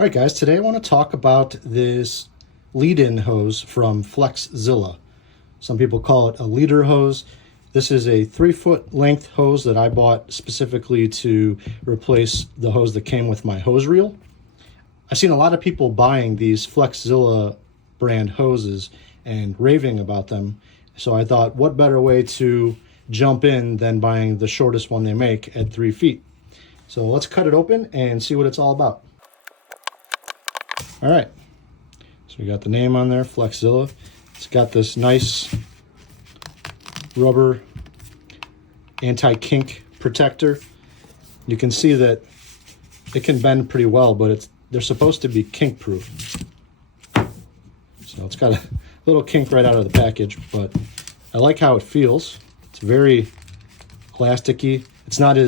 All right, guys, today I want to talk about this lead-in hose from Flexzilla. Some people call it a leader hose. This is a 3-foot length hose that I bought specifically to replace the hose that came with my hose reel. I've seen a lot of people buying these Flexzilla brand hoses and raving about them. So I thought, what better way to jump in than buying the shortest one they make at 3 feet. So let's cut it open and see what it's all about. All right, so we got the name on there, Flexzilla. It's got this nice rubber anti-kink protector. You can see that it can bend pretty well, but they're supposed to be kink proof. So it's got a little kink right out of the package, but I like how it feels. It's very elasticy. It's not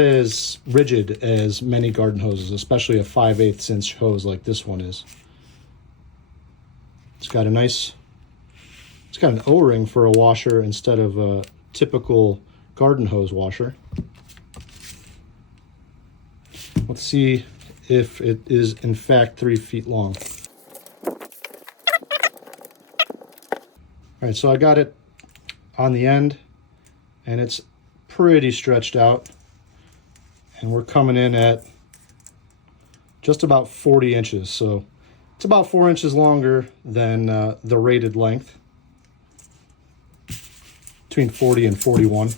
as rigid as many garden hoses, especially a 5/8 inch hose like this one is. It's got an O-ring for a washer instead of a typical garden hose washer. Let's see if it is in fact 3 feet long. All right, so I got it on the end and it's pretty stretched out. And we're coming in at just about 40 inches. So it's about 4 inches longer than the rated length, between 40 and 41.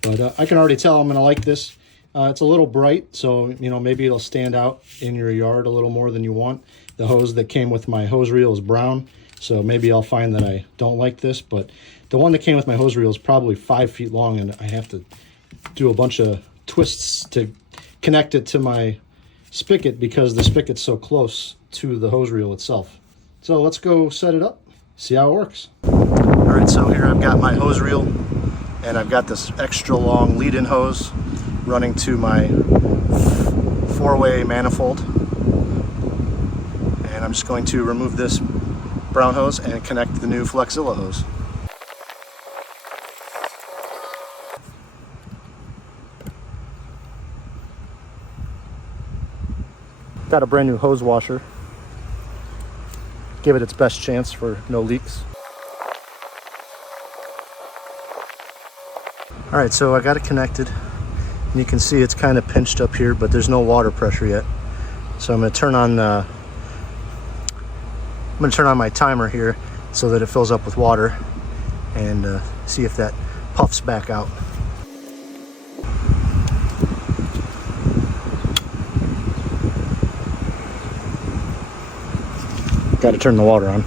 But I can already tell I'm gonna like this. It's a little bright, so maybe it'll stand out in your yard a little more than you want. The hose that came with my hose reel is brown, so maybe I'll find that I don't like this. But the one that came with my hose reel is probably 5 feet long, and I have to do a bunch of twists to connect it to my spigot because the spigot's so close to the hose reel itself. So let's go set it up, see how it works. All right, so here I've got my hose reel and I've got this extra long lead-in hose running to my 4-way manifold. And I'm just going to remove this brown hose and connect the new Flexzilla hose. Got a brand new hose washer. Give it its best chance for no leaks. All right, so I got it connected. And you can see it's kind of pinched up here, but there's no water pressure yet. So I'm going to turn on my timer here so that it fills up with water and see if that puffs back out. Got to turn the water on.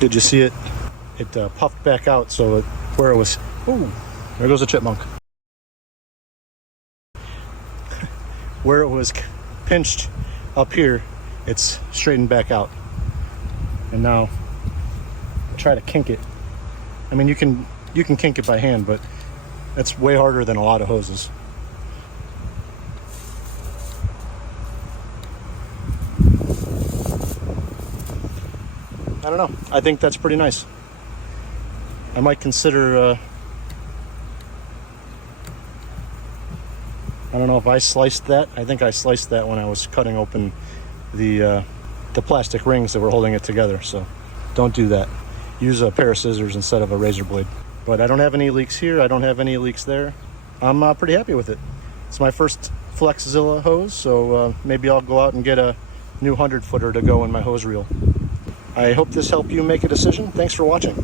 Did you see it? It puffed back out, so where it was, ooh, there goes a chipmunk. Where it was pinched up here, it's straightened back out. And now try to kink it. I mean, you can kink it by hand, but that's way harder than a lot of hoses. I don't know. I think that's pretty nice. I might consider, I don't know if I sliced that. I think I sliced that when I was cutting open the plastic rings that were holding it together. So don't do that. Use a pair of scissors instead of a razor blade. But I don't have any leaks here. I don't have any leaks there. I'm pretty happy with it. It's my first Flexzilla hose, so maybe I'll go out and get a new 100-footer to go in my hose reel. I hope this helped you make a decision. Thanks for watching.